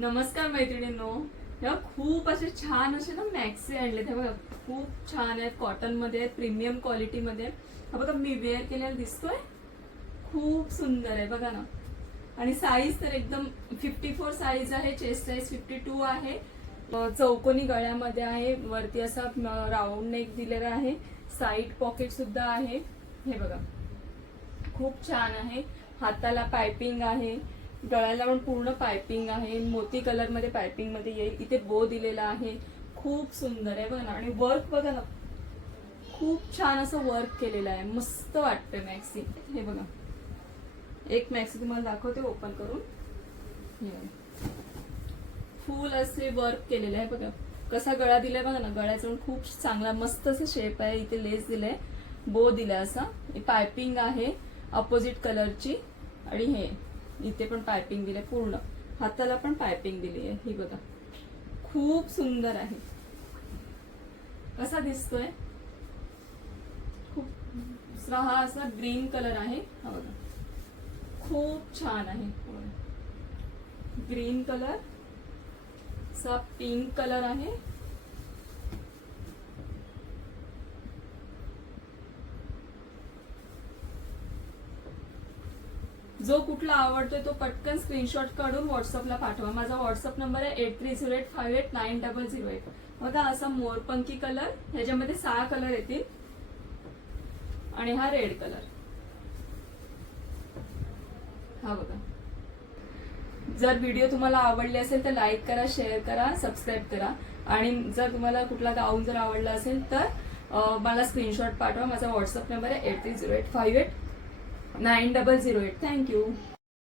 नमस्कार मैत्रिणींनो. या खूप असे छान असे ना मॅक्सी आणले ते बघा, खूप छान आहेत, कॉटन मध्ये आहेत, प्रीमियम क्वालिटी मध्ये. हा बघा मी वेअर केलेला दिसतोय, खूप सुंदर आहे बघा ना. आणि साईज तर एकदम 54 साईज आहे, चेस्ट साईज 52 आहे. चौकोनी गळ्यामध्ये आहे, वरती असा राऊंड नेक दिलेला आहे, साईड पॉकेट सुद्धा आहे. हे बघा खूप छान आहे. हाताला पायपिंग आहे, गळ्याला पण पूर्ण पायपिंग आहे, मोती कलर मध्ये पायपिंग मध्ये येईल. इथे बो दिलेला आहे, खूप सुंदर आहे बघा ना. आणि वर्क बघा ना, खूप छान असं वर्क केलेलं आहे, मस्त वाटतंय मॅक्सी. हे बघा एक मॅक्सी तुम्हाला दाखवते ओपन करून. फुल असे वर्क केलेले आहे बघा, कसा गळा दिलाय बघा ना. गळ्याचा खूप चांगला मस्त असं शेप आहे. इथे लेस दिलाय, बो दिलाय, असा पायपिंग आहे अपोजिट कलरची. आणि हे इथे पण पायपिंग दिले, पूर्ण हाताला पण पायपिंग दिली आहे. ही बघा खूप सुंदर आहे. कसा दिसतोय, खूप हा असा ग्रीन कलर आहे. हा बघा खूप छान आहे. ग्रीन कलर, असा पिंक कलर आहे. जो कुठला आवडतोय तो पटकन स्क्रीनशॉट काढून व्हॉट्सअपला पाठवा. माझा व्हॉट्सअप नंबर आहे 8308589008. बघा असा मोरपंखी कलर, ह्याच्यामध्ये 6 कलर येतील. आणि हा रेड कलर. हा बघा. जर व्हिडिओ तुम्हाला आवडले असेल तर लाईक करा, शेअर करा, सबस्क्राईब करा. आणि जर तुम्हाला कुठला गाऊन जर आवडला असेल तर मला स्क्रीनशॉट पाठवा. माझा व्हॉट्सअप नंबर आहे 8308589008. थँक्यू.